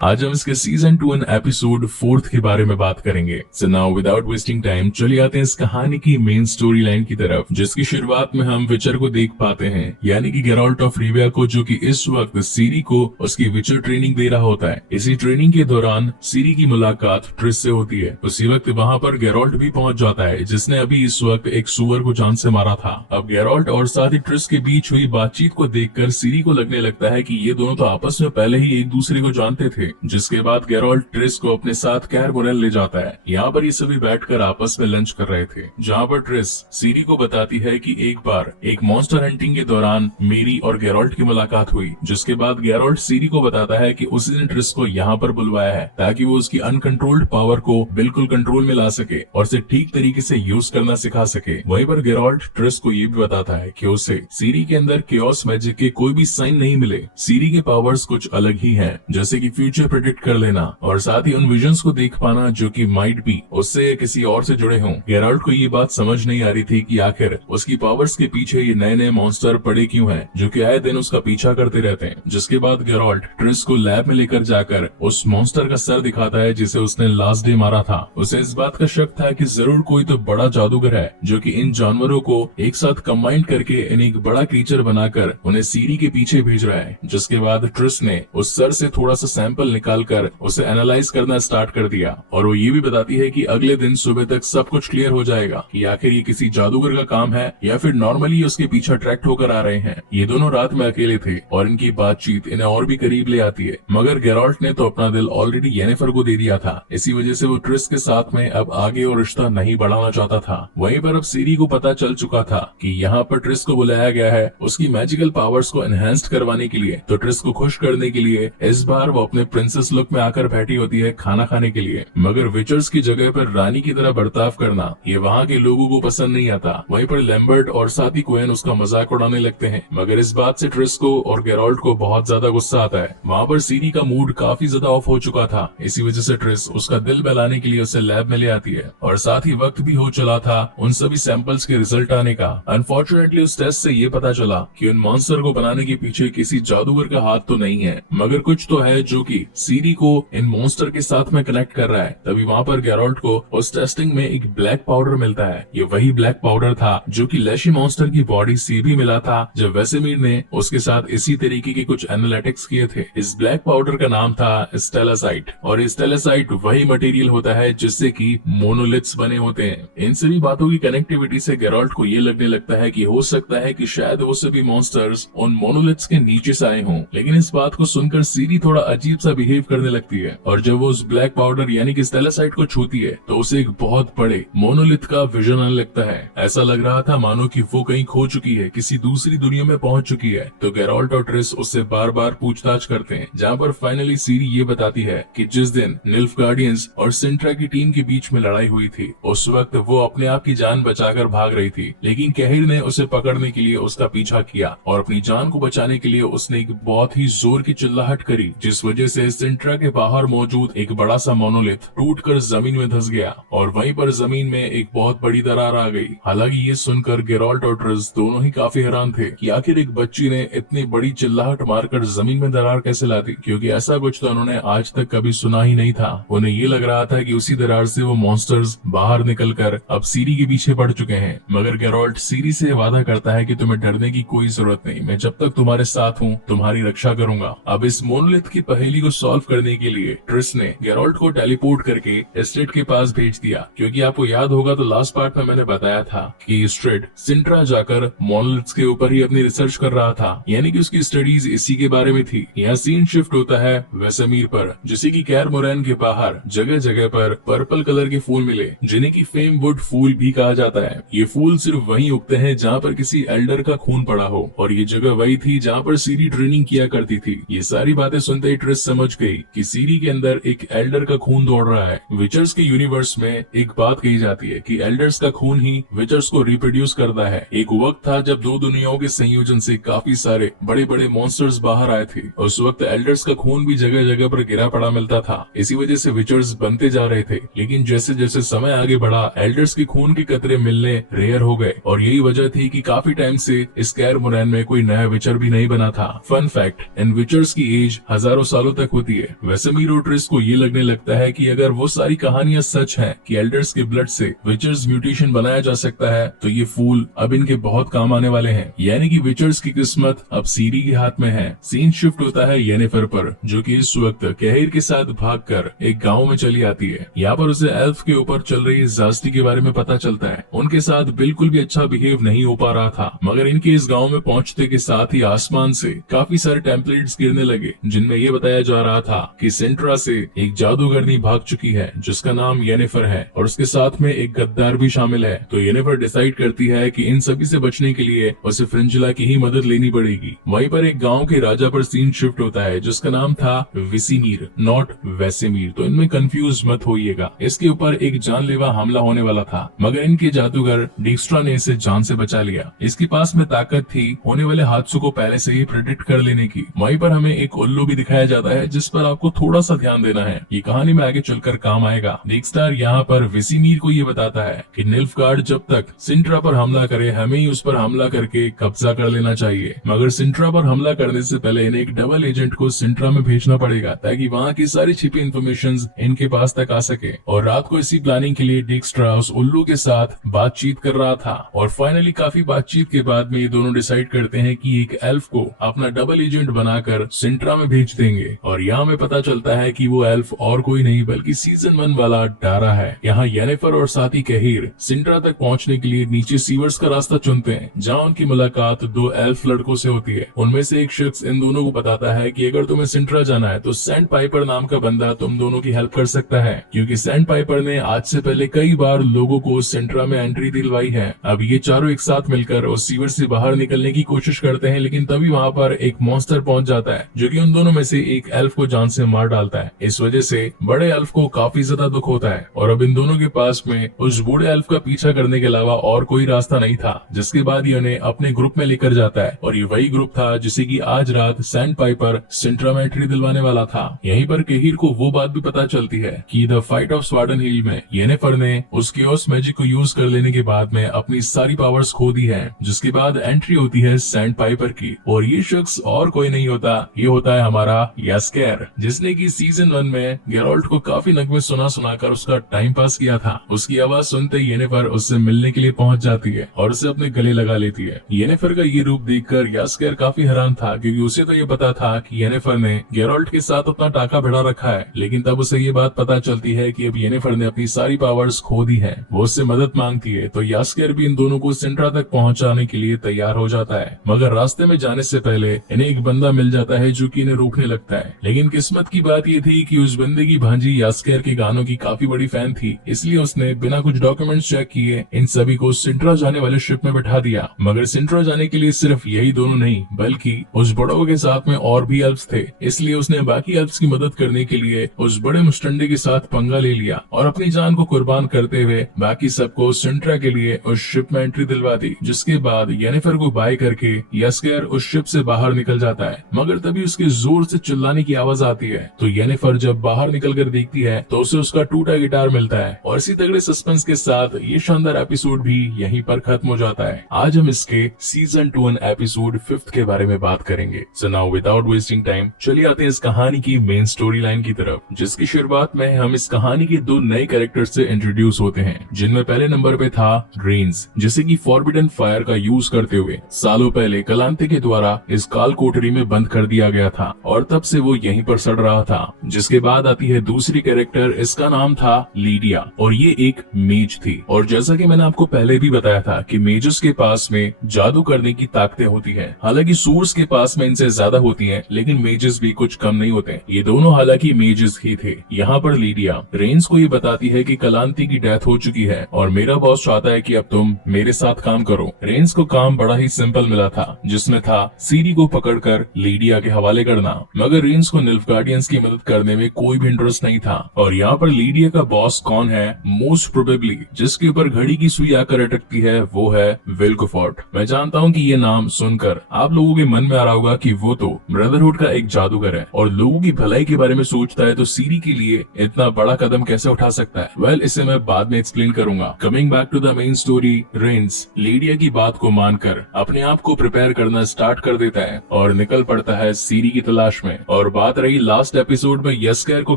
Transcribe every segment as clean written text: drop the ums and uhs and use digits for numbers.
आज हम इसके सीजन 2 एंड एपिसोड 4 के बारे में बात करेंगे। So now without wasting time चलिए आते हैं इस कहानी की मेन स्टोरी लाइन की तरफ, जिसकी शुरुआत में हम विचर को देख पाते हैं, यानी कि गेराल्ट ऑफ रिविया को, जो कि इस वक्त सीरी को उसकी विचर ट्रेनिंग दे रहा होता है। इसी ट्रेनिंग के दौरान सीरी की मुलाकात ट्रिस से होती है। उसी वक्त वहाँ पर गेराल्ट भी पहुंच जाता है, जिसने अभी इस वक्त एक सुअर को जान से मारा था। अब गेराल्ट और साथ ही ट्रिस के बीच हुई बातचीत को देखकर सीरी को लगने लगता है कि ये दोनों तो आपस में पहले ही एक दूसरे को जानते थे। जिसके बाद गेराल्ट ट्रिस को अपने साथ कैर मोरेल ले जाता है। यहाँ पर ये सभी बैठकर आपस में लंच कर रहे थे, जहाँ पर ट्रिस सीरी को बताती है कि एक बार एक मॉन्स्टर हंटिंग के दौरान मेरी और गेराल्ट की मुलाकात हुई। जिसके बाद गेराल्ट सीरी को बताता है कि उसी ने ट्रिस को यहाँ पर बुलवाया है ताकि वो उसकी अनकंट्रोल्ड पावर को बिल्कुल कंट्रोल में ला सके और उसे ठीक तरीके से यूज करना सिखा सके। वहीं पर गेराल्ट ट्रिस को ये भी बताता है कि उसे सीरी के अंदर केओस मैजिक के कोई भी साइन नहीं मिले। सीरी के पावर्स कुछ अलग ही हैं, जैसे कि फ्यूचर प्रेडिक्ट कर लेना और साथ ही उन विजन्स को देख पाना जो कि माइट भी उससे या किसी और से जुड़े हों। गेराल्ट को ये बात समझ नहीं आ रही थी कि आखिर उसकी पावर्स के पीछे ये नए नए मॉन्स्टर पड़े क्यों हैं, जो कि आए दिन उसका पीछा करते रहते हैं। जिसके बाद गेराल्ट ट्रिस को लैब में लेकर जाकर उस मॉन्स्टर का सर दिखाता है जिसे उसने लास्ट डे मारा था। उसे इस बात का शक था कि जरूर कोई तो बड़ा जादूगर है जो कि इन जानवरों को एक साथ कंबाइन करके इन एक बड़ा क्रीचर बनाकर उन्हें सीरी के पीछे भेज रहा है। जिसके बाद ट्रिस ने उस सर से थोड़ा सा सैंपल निकालकर उसे एनालाइज करना स्टार्ट कर दिया और वो ये भी बताती है कि अगले दिन सुबह तक सब कुछ क्लियर हो जाएगा कि आखिर ये किसी जादूगर का काम है या फिर नॉर्मली उसके पीछे अट्रैक्ट होकर आ रहे हैं। ये दोनों रात में अकेले थे और इनकी बातचीत इन्हें और भी करीब ले आती है, मगर गेराल्ट ने तो अपना दिल ऑलरेडी येनिफर को दे दिया था। इसी वजह से वो ट्रिस के साथ में अब आगे और रिश्ता नहीं बढ़ाना चाहता था। वहीं पर अब सीरी को पता चल चुका था कि यहाँ पर ट्रिस को बुलाया गया है उसकी मैजिकल पावर्स को एनहेंस्ड करवाने के लिए। तो ट्रिस को खुश करने के लिए इस बार वो अपने प्रिंसेस लुक में आकर बैठी होती है खाना खाने के लिए, मगर विचर्स की जगह पर रानी की तरह बर्ताव करना ये वहाँ के लोगों को पसंद नहीं आता। वहीं पर लैम्बर्ट और साथ ही क्वेन उसका मजाक उड़ाने लगते हैं, मगर इस बात से ट्रिस को और गेराल्ट को बहुत ज्यादा गुस्सा आता है। वहाँ पर सीरी का मूड काफी ज्यादा ऑफ हो चुका था। इसी वजह से ट्रिस उसका दिल बहलाने के लिए उसे लैब में ले आती है और साथ ही वक्त भी हो चला था उन सभी सैंपल्स के रिजल्ट आने का। अनफॉर्चुनेटली उस टेस्ट से ये पता चला कि उन मॉन्स्टर को बनाने के पीछे किसी जादूगर का हाथ तो नहीं है, मगर कुछ तो है जो कि सीरी को इन मॉन्स्टर के साथ में कनेक्ट कर रहा है। तभी वहाँ पर गेराल्ट को उस टेस्टिंग में एक ब्लैक पाउडर मिलता है। ये वही ब्लैक पाउडर था जो कि लैशी मॉन्स्टर की बॉडी से भी मिला था जब वेसेमीर ने उसके साथ इसी तरीके के कुछ एनालिटिक्स किए थे। इस ब्लैक पाउडर का नाम था स्टेलासाइट और स्टेलासाइट वही मटेरियल होता है जिससे कि मोनोलिथ्स बने होते हैं। इन सभी बातों की कनेक्टिविटी से गेराल्ट को ये लगने लगता है कि हो सकता है कि शायद वो सभी मॉन्स्टर्स उन मोनोलिथ्स के नीचे से आए हों। लेकिन इस बात को सुनकर सीरी थोड़ा अजीब सा बिहेव करने लगती है और जब वो उस ब्लैक पाउडर यानी कि स्टेलासाइट को छूती है तो उसे एक बहुत बड़े मोनोलिथ का विजन आने लगता है। ऐसा लग रहा था मानो कि वो कहीं खो चुकी है, किसी दूसरी दुनिया में पहुंच चुकी है। तो गेराल्ट और ट्रिस उससे बार बार पूछताछ करते हैं, जहाँ पर फाइनली सीरी ये बताती है कि जिस दिन निल्फगार्डियंस और सिंट्रा की टीम के बीच में लड़ाई हुई थी उस वक्त वो अपने आप की जान बचाकर भाग रही थी, लेकिन कहर ने उसे पकड़ने के लिए उसका पीछा किया और अपनी जान को बचाने के लिए उसने एक बहुत ही जोर की चिल्लाहट करी, जिस वजह से सिंट्रा के बाहर मौजूद एक बड़ा सा मोनोलिथ टूटकर जमीन में धंस गया और वहीं पर जमीन में एक बहुत बड़ी दरार आ गई। हालांकि ये सुनकर गेराल्ट और ट्रिस दोनों ही काफी हैरान थे कि आखिर एक बच्ची ने इतनी बड़ी चिल्लाहट मारकर जमीन में दरार कैसे ला दी, क्योंकि ऐसा कुछ तो उन्होंने आज तक कभी सुना ही नहीं था। उन्हें ये लग रहा था कि उसी दरार से वो मॉन्स्टर्स बाहर निकलकर अब सीरी के पीछे पड़ चुके हैं। मगर गेराल्ट सीरी से वादा करता है कि तुम्हें डरने की कोई जरूरत नहीं, मैं जब तक तुम्हारे साथ हूँ तुम्हारी रक्षा करूंगा। अब इस मोनोलिथ की पहेली को सॉल्व करने के लिए ट्रिस ने गेराल्ट को टेलीपोर्ट करके एस्ट्रेड के पास भेज दिया, क्योंकि आपको याद होगा तो लास्ट पार्ट में मैंने बताया था कि एस्ट्रेड सिंट्रा जाकर मोनोलिथ्स के ऊपर ही अपनी रिसर्च कर रहा था, यानी कि उसकी स्टडीज इसी के बारे में थी। यहाँ सीन शिफ्ट होता है वेसेमीर पर, जिसे कि कैर मोरैन के बाहर जगह जगह पर पर्पल कलर के फूल मिले, जिन्हें की फेम वुड फूल भी कहा जाता है। ये फूल सिर्फ वहीं उगते हैं जहाँ पर किसी एल्डर का खून पड़ा हो और ये जगह वही थी जहाँ पर सीरी ट्रेनिंग किया करती थी। ये सारी बातें सुनते ही ट्रिस समझ गई कि सीरी के अंदर एक एल्डर का खून दौड़ रहा है। विचर्स के यूनिवर्स में एक बात कही जाती है कि एल्डर्स का खून ही विचर्स को रिप्रोड्यूस करता है। एक वक्त था जब दो दुनियाओं के संयोजन से काफी सारे बड़े बड़े मॉन्स्टर्स बाहर आए थे। उस वक्त एल्डर्स का खून भी जगह जगह पर गिरा पड़ा मिलता था, इसी वजह से विचर्स बनते जा रहे थे। लेकिन जैसे जैसे समय आगे बढ़ा एल्डर्स के खून के कतरे मिलने रेयर हो गए और यही वजह थी कि काफी टाइम से इस कैर मोरैन में कोई नया विचर भी नहीं बना था। फन फैक्ट, इन विचर्स की एज हजारों सालों तक होती है। वेसेमीर और ट्रिस को ये लगने लगता है कि अगर वो सारी कहानियां सच हैं कि एल्डर्स के ब्लड से विचर्स म्यूटेशन बनाया जा सकता है, तो ये फूल अब इनके बहुत काम आने वाले हैं। यानी कि विचर्स की किस्मत अब सीरी के हाथ में है। सीन शिफ्ट होता है येनिफर पर, जो कि इस वक्त कहर के साथ भागकर एक गांव में चली आती है। यहाँ पर उसे एल्फ के ऊपर चल रही जास्ती के बारे में पता चलता है। उनके साथ बिल्कुल भी अच्छा बिहेव नहीं हो पा रहा था, मगर इनके इस गांव में पहुंचते के साथ ही आसमान से काफी सारे टेम्पलेट्स गिरने लगे, जिनमें ये बताया जा रहा था कि सेंट्रा से एक जादूगरनी भाग चुकी है जिसका नाम येनिफर है, और उसके साथ में एक गद्दार भी शामिल है। तो येनिफर डिसाइड करती है कि इन सभी से बचने के लिए उसे फ्रिंजिला की ही मदद लेनी पड़ेगी। वहीं पर एक गांव के राजा पर सीन शिफ्ट होता है जिसका नाम था विसीमीर, नॉट वेसेमीर, तो इनमें कंफ्यूज मत होइएगा। इसके ऊपर एक जानलेवा हमला होने वाला था, मगर इनके जादूगर डिक्स्ट्रा ने इसे जान से बचा लिया। इसके पास में ताकत थी होने वाले हादसों को पहले से ही प्रेडिक्ट कर लेने की। वहीं पर हमें एक उल्लू भी दिखाया जाता है जिस पर आपको थोड़ा सा ध्यान देना है, ये कहानी में आगे चलकर काम आएगा। डिक्स्टार यहाँ पर वेसेमीर को ये बताता है कि निल्फगार्ड जब तक सिंट्रा पर हमला करे, हमें ही उस पर हमला करके कब्जा कर लेना चाहिए। मगर सिंट्रा पर हमला करने से पहले इन्हें एक डबल एजेंट को सिंट्रा में भेजना पड़ेगा ताकि वहाँ की सारी छिपी इन्फॉर्मेशन इनके पास तक आ सके। और रात को इसी प्लानिंग के लिए डिक्स्ट्रा उस उल्लू के साथ बातचीत कर रहा था, और फाइनली काफी बातचीत के बाद में ये दोनों डिसाइड करते हैं कि एक एल्फ को अपना डबल एजेंट बनाकर सिंट्रा में भेज देंगे। और यहाँ में पता चलता है कि वो एल्फ और कोई नहीं बल्कि सीजन 1 वाला डारा है। यहाँ येनिफर और साथी कहर सिंट्रा तक पहुँचने के लिए नीचे सीवर्स का रास्ता चुनते हैं, जहाँ उनकी मुलाकात दो एल्फ लड़कों से होती है। उनमें से एक शख्स इन दोनों को बताता है कि अगर तुम्हें सिंट्रा जाना है तो सैंड पाइपर नाम का बंदा तुम दोनों की हेल्प कर सकता है, क्योंकि सैंड पाइपर ने आज से पहले कई बार लोगों को सिंट्रा में एंट्री दिलवाई है। अब ये चारों एक साथ मिलकर उस सीवर से बाहर निकलने की कोशिश करते हैं, लेकिन तभी वहाँ पर एक मॉन्स्टर पहुंच जाता है जो कि उन दोनों में से एक एल्फ को जान से मार डालता है। इस वजह से बड़े एल्फ को काफी ज्यादा दुख होता है, और अब इन दोनों के पास में उस बूढ़े एल्फ का पीछा करने के अलावा और कोई रास्ता नहीं था। जिसके बाद ये उन्हें अपने ग्रुप में लेकर जाता है, और ये वही ग्रुप था जिसे कि आज रात सैंड पाइपर सिंट्रा में एंट्री दिलवाने वाला था। यहीं पर कहर को वो बात भी पता चलती है कि द फाइट ऑफ स्वार्डन हिल में येनिफर ने उस केओस मैजिक को यूज कर लेने के बाद में अपनी सारी पावर्स खो दी है। जिसके बाद एंट्री होती है सैंड पाइपर की, और ये शख्स और कोई नहीं होता, ये होता है हमारा यास्केर, जिसने की सीजन 1 में गेरोल्ट को काफी नगमे सुनाकर उसका टाइम पास किया था। उसकी आवाज सुनते ही येनिफर उससे मिलने के लिए पहुंच जाती है और उसे अपने गले लगा लेती है। येनिफर का ये रूप देखकर यास्केर काफी हैरान था, क्योंकि उसे तो ये पता था कि येनिफर ने गेरोल्ट के साथ अपना टाका भिड़ा रखा है, लेकिन तब उसे ये बात पता चलती है कि अब येनिफर ने अपनी सारी पावर्स खो दी है। वो उससे मदद मांगती है, तो यास्केर भी इन दोनों को सिंट्रा तक पहुंचाने के लिए तैयार हो जाता है। मगर रास्ते में जाने से पहले इन्हें एक बंदा मिल जाता है जो कि इन्हें रोकने लगता है। लेकिन किस्मत की बात ये थी कि उस बंदे की भांजी यास्केर के गानों की काफी बड़ी फैन थी, इसलिए उसने बिना कुछ डॉक्यूमेंट्स चेक किए इन सभी को सिंट्रा जाने वाले शिप में बैठा दिया। मगर सिंट्रा जाने के लिए सिर्फ यही दोनों नहीं, बल्कि उस बड़ों के साथ में और भी एल्फ्स थे, इसलिए उसने बाकी एल्फ्स की मदद करने के लिए उस बड़े मुस्टंडे के साथ पंगा ले लिया और अपनी जान को कुर्बान करते हुए बाकी सबको सिंट्रा के लिए उस शिप में एंट्री दिलवा दी। जिसके बाद येनिफर को बाय करके यास्केर उस शिप से बाहर निकल जाता है, मगर तभी उसके जोर से चिल्लाने की आवाज आती है। तो येनिफर जब बाहर निकलकर देखती है तो उसे उसका टूटा गिटार मिलता है, और इसी तगड़े सस्पेंस के साथ ये शानदार एपिसोड भी यहीं पर खत्म हो जाता है। आज हम इसके सीजन 2 एपिसोड 5 के बारे में बात करेंगे। So now without wasting time चलिए आते हैं इस कहानी की मेन स्टोरी लाइन की तरफ, जिसकी शुरुआत में हम इस कहानी के दो नए कैरेक्टर से इंट्रोड्यूस होते हैं, जिनमें पहले नंबर पे था रेन्स, जिसे की फॉरबिडन फायर का यूज करते हुए सालों पहले कलांते के द्वारा इस काल कोठरी में बंद कर दिया गया था, और तब से वो यहीं पर सड़ रहा था। जिसके बाद आती है दूसरी कैरेक्टर, इसका नाम था लीडिया, और ये एक मेज थी। और जैसा कि मैंने आपको पहले भी बताया था कि मेजस के पास में जादू करने की ताकतें होती है, हालांकि सूर्स के पास में इनसे ज्यादा होती है, लेकिन मेजस भी कुछ कम नहीं होते। ये दोनों हालांकि मेजस ही थे। यहाँ पर लीडिया रेन्स को ये बताती है कि कलांती की डेथ हो चुकी है और मेरा बॉस चाहता है कि अब तुम मेरे साथ काम करो। रेन्स को काम बड़ा ही सिंपल मिला था, जिसमें था सीरी को पकड़कर लीडिया के हवाले करना, मगर रेन्स को निल्फगार्डियंस की मदद करने में कोई भी इंटरेस्ट नहीं था। और यहाँ पर लीडिया का बॉस कौन है? मोस्ट प्रोबेबली जिसके ऊपर घड़ी की सुई आकर अटकती है वो है विल्कोफोर्ट। मैं जानता हूँ कि ये नाम सुनकर आप लोगों के मन में आ रहा होगा कि वो तो ब्रदरहुड का एक जादूगर है और लोगों की भलाई के बारे में सोचता है, तो सीरी के लिए इतना बड़ा कदम कैसे उठा सकता है? वेल, इसे मैं बाद में एक्सप्लेन करूंगा। Coming back to the main story, रेन्स लीडिया की बात को मानकर अपने आप को प्रिपेयर करना स्टार्ट कर देता है और निकल पड़ता है सीरी की तलाश में। और बात रही लास्ट एपिसोड में यस्कर को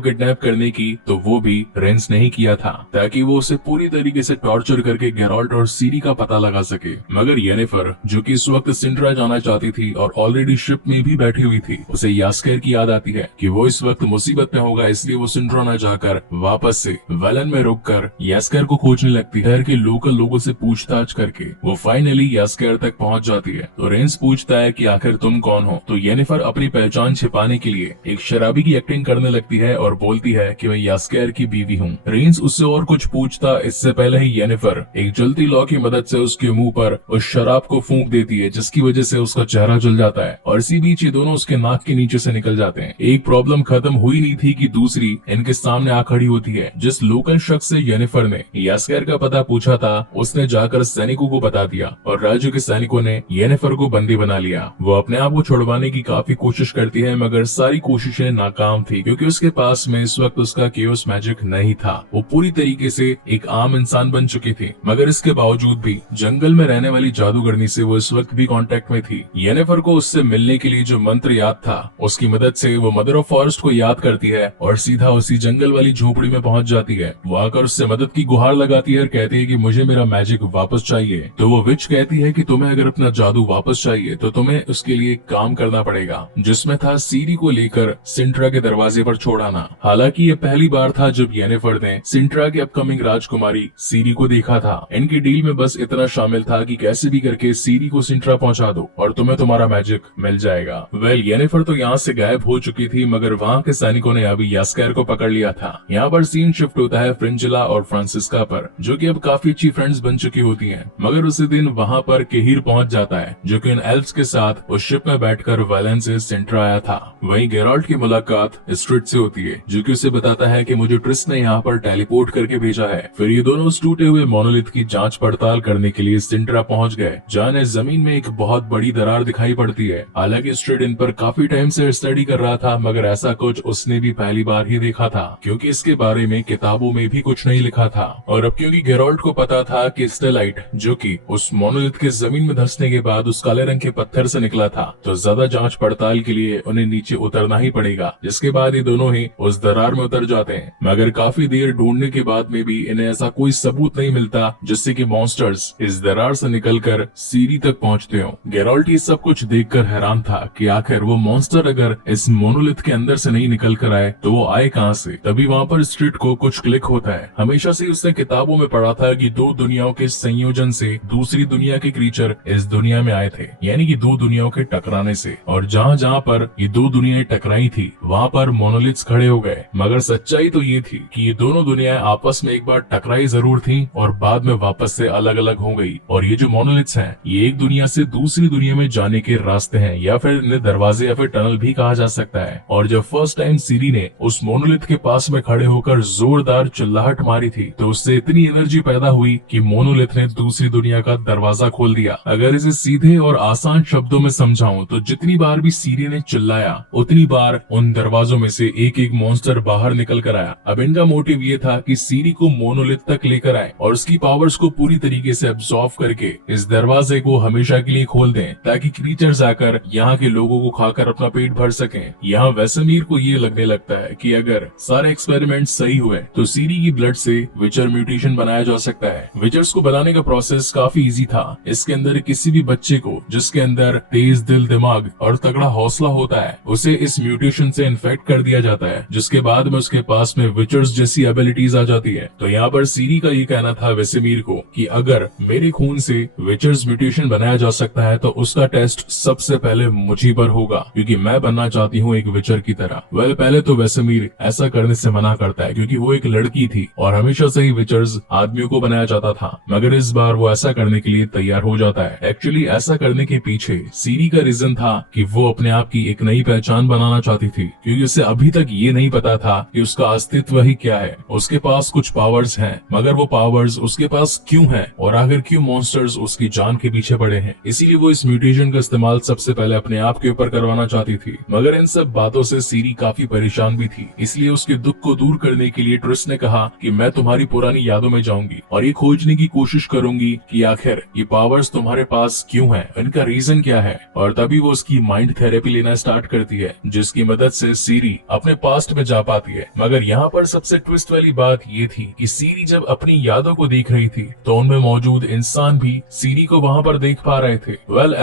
किडनैप करने की, तो वो भी रेंस ने ही किया था ताकि वो उसे पूरी तरीके से टॉर्चर करके गेराल्ट और सीरी का पता लगा सके। मगर येनिफर जो कि इस वक्त सिंड्रा जाना चाहती थी और ऑलरेडी शिप में भी बैठी हुई थी, उसे यास्कर की याद आती है कि वो इस वक्त मुसीबत में होगा, इसलिए वो सिंड्रा न जाकर वापस से वेलन में रुककर यास्कर को खोजने लगती है। शहर के लोकल लोगों से पूछताछ करके वो फाइनली यास्कर तक पहुंच जाती है। तो रेंस पूछता है कि आखिर तुम कौन हो, तो येनिफर अपनी पहचान छिपाने के लिए एक शराबी की एक्टिंग करने लगती है और बोलती है कि मैं यास्कर की बीवी हूँ। रेंस उससे और कुछ पूछता इससे पहले ही येनिफर एक जलती लौ की मदद से उसके मुंह पर उस शराब को फूंक देती है, जिसकी वजह से उसका चेहरा जल जाता है और इसी बीच ये दोनों उसके नाक के नीचे से निकल जाते हैं। एक प्रॉब्लम खत्म हुई नहीं थी कि दूसरी इनके सामने आ खड़ी होती है। जिस लोकल शख्स से येनिफर ने यास्कर का पता पूछा था, उसने जाकर सैनिकों को बता दिया और राज्य के सैनिकों ने येनिफर को बंदी बना लिया। वो अपने आप को छुड़वाने की काफी कोशिश करती है, मगर सारी कोशिशें नाकाम थी क्योंकि उसके पास में इस वक्त उसका केओस मैजिक नहीं था। वो पूरी तरीके से एक आम इंसान बन चुकी थी, मगर इसके बावजूद भी जंगल में रहने वाली जादूगरनी से वो इस वक्त भी कांटेक्ट में थी। येनिफर को उससे मिलने के लिए जो मंत्र याद था, उसकी मदद से वो मदर ऑफ फॉरेस्ट को याद करती है और सीधा उसी जंगल वाली झोपड़ी में पहुंच जाती है। वो आकर उससे मदद की गुहार लगाती है और कहती है कि मुझे मेरा मैजिक वापस चाहिए। तो वो विच कहती है कि तुम्हें अगर अपना जादू वापस चाहिए तो तुम्हें उसके लिए काम करना पड़ेगा, जिसमें था सीरी को लेकर सिंट्रा के दरवाजे पर छोड़ाना। हालांकि ये पहली बार था जब येनिफर ने सिंट्रा की अपकमिंग राजकुमारी सीरी को देखा था। इनकी डील में बस इतना शामिल था कि कैसे भी करके सीरी को सिंट्रा पहुंचा दो और तुम्हें तुम्हारा मैजिक मिल जाएगा। वेल, येनिफर तो यहाँ से गायब हो चुकी थी, मगर वहाँ के सैनिकों ने अभी यास्कर को पकड़ लिया था। यहाँ पर सीन शिफ्ट होता है फ्रिंजिला और फ्रांसिस्का पर, जो कि अब काफी अच्छी फ्रेंड्स बन चुकी होती हैं। मगर उसी दिन वहाँ पर केहिर पहुंच जाता है, जो कि इन एल्फ्स के साथ उस शिप में बैठकर वेलन से सिंट्रा आया था। वहीं गेराल्ट की मुलाकात स्ट्रिट से होती है, जो कि उसे बताता है कि मुझे ट्रिस ने यहाँ पर टेलीपोर्ट करके भेजा है। फिर ये दोनों उस टूटे हुए मोनोलिथ की जांच पड़ताल करने के लिए सिंट्रा पहुंच गए, जहां जमीन में एक बहुत बड़ी दरार दिखाई पड़ती है। हालांकि स्ट्रिट इन पर काफी टाइम से स्टडी कर रहा था, मगर ऐसा कुछ उसने भी पहली बार ही देखा था, क्योंकि इसके बारे में किताबों में भी कुछ नहीं लिखा था। और अब क्योंकि गेराल्ट को पता था कि स्टेलाइट, जो कि उस मोनोलिथ के जमीन में धंसने के बाद उस काले रंग के पत्थर से निकला था, तो ज्यादा जांच पड़ताल के लिए उन्हें नीचे उतरना ही पड़ेगा। जिसके बाद ये दोनों ही उस दरार में उतर जाते हैं, मगर काफी देर ढूंढने के बाद में भी इन्हें ऐसा कोई सबूत नहीं मिलता जिससे कि मॉन्स्टर्स इस दरार से निकलकर सीरी तक पहुंचते हो। गेराल्ट ये सब कुछ देखकर हैरान था कि आखिर वो मॉन्स्टर अगर इस मोनोलिथ के अंदर से नहीं निकल कर आए तो वो आए कहां से। तभी वहां पर स्ट्रिट को कुछ क्लिक होता है। हमेशा से उसने किताबों में पढ़ा था कि दो दुनियाओं के संयोजन से दूसरी दुनिया के क्रीचर इस दुनिया में आए थे, यानी कि दो दुनियाओं के टकराने से। और जहाँ जहाँ पर ये दो दुनियाएं टकराई थी, वहाँ पर मोनोलिथ्स खड़े हो गए। मगर सच्चाई तो ये थी कि ये दोनों दुनियाएं आपस में एक बार टकराई जरूर थी और बाद में वापस से अलग अलग हो गई। और ये जो मोनोलिथ्स हैं, ये एक दुनिया से दूसरी दुनिया में जाने के रास्ते हैं, या फिर इन्हें दरवाजे या फिर टनल भी कहा जा सकता है। और जब फर्स्ट टाइम सीरी ने उस मोनोलिथ के पास में खड़े होकर जोरदार चिल्लाहट मारी थी, तो उससे इतनी एनर्जी पैदा हुई कि मोनोलिथ ने दूसरी दुनिया का दरवाजा खोल दिया। अगर इसे सीधे और आसान शब्दों में समझाऊं तो जितनी बार भी सीरी ने चिल्लाया, उतनी बार उन दरवाजों में से एक एक मॉन्स्टर बाहर निकल कर आया। अब इनका मोटिव ये था कि सीरी को मोनोलिथ तक लेकर आए और उसकी पावर्स को पूरी तरीके से एब्जॉर्ब करके इस दरवाजे को हमेशा के लिए खोल दें, ताकि क्रीचर्स आकर यहाँ के लोगों को खाकर अपना पेट भर सकें। यहाँ वेसेमीर को ये लगने लगता है कि अगर सारे एक्सपेरिमेंट सही हुए तो सीरी की ब्लड से विचर म्यूटेशन बनाया जा सकता है। विचर्स को बनाने का प्रोसेस काफी इजी था। इसके अंदर किसी भी बच्चे को जिसके अंदर तेज दिल, दिमाग और तगड़ा हौसला होता है, उसे इस म्यूटेशन से इन्फेक्ट कर दिया जाता है, जिसके बाद में उसके पास में विचर्स जैसी एबिलिटीज आ जाती है। तो यहाँ पर सीरी का ये कहना था वेसेमीर को कि अगर मेरे खून से विचर्स म्यूटेशन बनाया जा सकता है तो उसका टेस्ट सबसे पहले मुझी पर होगा, क्योंकि मैं बनना चाहती हूँ एक विचर की तरह। वेल, पहले तो वेसेमीर ऐसा करने से मना करता है क्योंकि वो एक लड़की थी और हमेशा से ही विचर्स आदमियों को बनाया जाता था, मगर इस बार वो ऐसा करने के लिए तैयार हो जाता है। एक्चुअली ऐसा करने के पीछे सीरी का रीजन था कि वो अपने आप की एक नई पहचान बनाना चाहती थी, क्योंकि उसे अभी तक ये नहीं पता था कि उसका अस्तित्व ही क्या है। उसके पास कुछ पावर्स हैं, मगर वो पावर्स उसके पास क्यों हैं और आखिर क्यों मॉन्स्टर्स उसकी जान के पीछे पड़े हैं। इसीलिए वो इस म्यूटेशन का इस्तेमाल सबसे पहले अपने आप के ऊपर करवाना चाहती थी। मगर इन सब बातों से सीरी काफी परेशान भी थी, इसलिए उसके दुख को दूर करने के लिए ट्रिस ने कहा कि मैं तुम्हारी पुरानी यादों में जाऊंगी और ये खोजने की कोशिश करूंगी कि आखिर ये पावर्स तुम्हारे पास क्यों हैं, इनका रीजन क्या है। और तभी वो उसकी माइंड थेरेपी लेना स्टार्ट करती है, जिसकी मदद से सीरी अपने पास्ट में जा पाती है। मगर यहाँ पर सबसे ट्विस्ट वाली बात ये थी कि सीरी जब अपनी यादों को देख रही थी तो उनमें मौजूद इंसान भी सीरी को वहाँ पर देख पा रहे थे।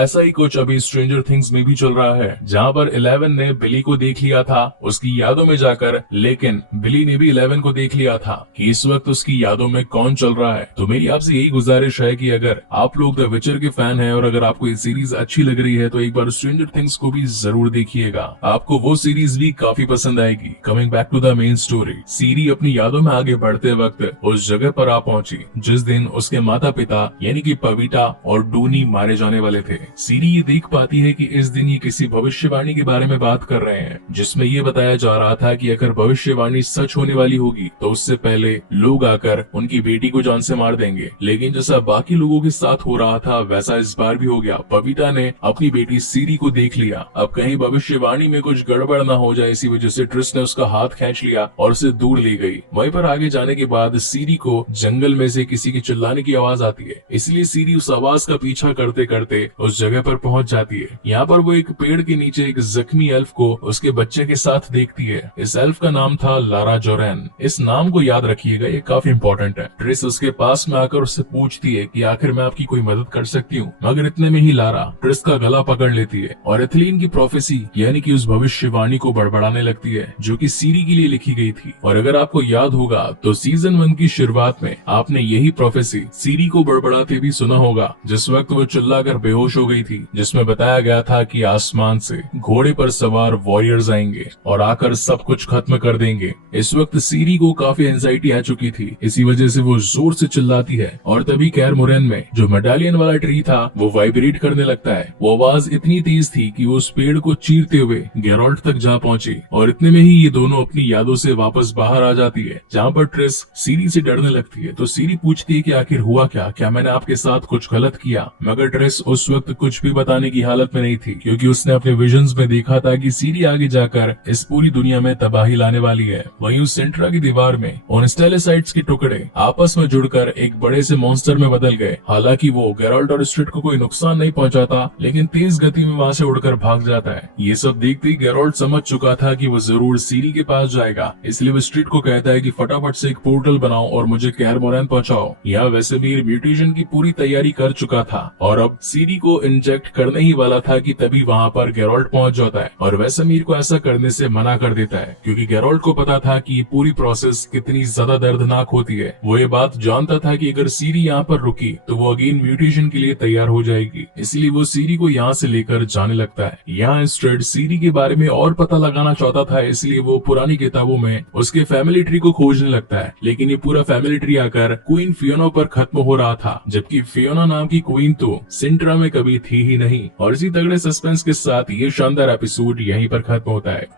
ऐसा ही कुछ अभी स्ट्रेंजर थिंग्स में भी चल रहा है, जहाँ पर 11 ने बिली को देख लिया था उसकी यादों में जाकर, लेकिन बिली ने भी 11 को देख लिया था कि इस वक्त उसकी यादों में कौन चल रहा है। तो मेरी आपसे यही गुजारिश है कि अगर आप लोग द विचर के फैन हैं और अगर आपको ये सीरीज अच्छी लग रही है तो एक बार स्ट्रेंजर थिंग्स को भी जरूर देखिएगा, आपको वो सीरीज भी काफी पसंद आएगी। Coming back to the main story, सीरी अपनी यादों में आगे बढ़ते वक्त उस जगह पर आ पहुंची जिस दिन उसके माता पिता यानी कि पविटा और डूनी मारे जाने वाले थे। सीरी ये देख पाती है कि इस दिन ये किसी भविष्यवाणी के बारे में बात कर रहे हैं, जिसमें ये बताया जा रहा था कि अगर भविष्यवाणी सच होने वाली होगी तो उससे पहले लोग आकर उनकी बेटी को जान से मार देंगे। लेकिन जैसा बाकी लोगों के साथ हो रहा था वैसा इस बार भी हो गया। पविटा ने अपनी बेटी सीरी को देख लिया। अब कहीं भविष्यवाणी में कुछ गड़बड़ ना हो जाए, इसी वजह से ट्रिस ने उसका हाथ खींच लिया और उसे दूर ले गई। वहीं पर आगे जाने के बाद सीरी को जंगल में से किसी के चिल्लाने की आवाज आती है, इसलिए सीरी उस आवाज का पीछा करते करते उस जगह पर पहुंच जाती है। यहाँ पर वो एक पेड़ के नीचे एक जख्मी एल्फ को उसके बच्चे के साथ देखती है। इस एल्फ का नाम था लारा जोरेन। इस नाम को याद रखिएगा, ये काफी इंपॉर्टेंट है। ट्रिस उसके पास में आकर उससे पूछती है कि आखिर मैं आपकी कोई मदद कर सकती हूँ, मगर इतने में ही लारा ट्रिस का गला पकड़ लेती है और एथलीन की प्रोफेसी यानी कि उस भविष्यवाणी को बड़बड़ाने लगती है जो कि सीरी के लिए लिखी गई थी। और अगर आपको याद होगा तो सीजन 1 की शुरुआत में आपने यही प्रोफेसी सीरी को बड़बड़ाते भी सुना होगा, जिस वक्त वो चिल्लाकर बेहोश हो गई थी, जिसमें बताया गया था कि आसमान से घोड़े पर सवार वॉरियर्स आएंगे और आकर सब कुछ खत्म कर देंगे। इस वक्त सीरी को काफी एंजाइटी आ चुकी थी, इसी वजह से वो जोर से चिल्लाती है और तभी कैर मोरेन में जो मेडालियन वाला ट्री था वो वाइब्रेट करने लगता है। वो आवाज इतनी तेज थी कि वो उस पेड़ को चीरते हुए गेरोल्ट तक जा पहुंची और इतने में ही ये दोनों अपनी यादों से वापस बाहर आ जाती है, जहाँ पर ट्रिस सीरी से डरने लगती है। तो सीरी पूछती है कि आखिर हुआ क्या मैंने आपके साथ कुछ गलत किया? मगर ट्रिस उस वक्त कुछ भी बताने की हालत में नहीं थी, क्योंकि उसने अपने विजन्स में देखा था कि सीरी आगे जाकर इस पूरी दुनिया में तबाही लाने वाली है। वहीं उस सेंट्रा की दीवार में उन स्टेलेसाइट्स के टुकड़े आपस में जुड़कर एक बड़े से मॉन्स्टर में बदल गए। हालांकि वो गेराल्ट और स्ट्रिट को कोई नुकसान नहीं पहुंचाता, लेकिन तेज गति में वहां से उड़कर भाग जाता है। ये सब देखते ही गेराल्ट समझ चुका था कि वो जरूर सीरी के पास जाएगा, इसलिए वो स्ट्रिट को कहता है कि फटाफट से एक पोर्टल बनाओ और मुझे कैर मोरेन पहुंचाओ। यहाँ वेसेमीर म्यूटेशन की पूरी तैयारी कर चुका था और अब सीरी को इंजेक्ट करने ही वाला था कि तभी वहाँ पर गेराल्ट पहुंच जाता है और वेसेमीर को ऐसा करने से मना कर देता है, क्योंकि गेराल्ट को पता था कि ये पूरी प्रोसेस कितनी ज्यादा दर्दनाक होती है। वो ये बात जानता था कि अगर सीरी यहाँ पर रुकी तो वो अगेन म्यूटेशन के लिए तैयार हो जाएगी, इसलिए वो सीरी को यहाँ से लेकर जाने लगता है। यहाँ स्ट्रेट सीरी के बारे में और पता लगाना चाहता था, इसलिए वो पुरानी किताबों में उसके फैमिली ट्री को खोजने लगता है, लेकिन ये पूरा फैमिली ट्री आकर क्वीन फियोना पर खत्म हो रहा था, जबकि फियोना नाम की क्वीन तो सिंट्रा में कभी थी ही नहीं। और इसी तगड़े सस्पेंस के साथ ये शानदार एपिसोड यहीं पर खत्म होता है।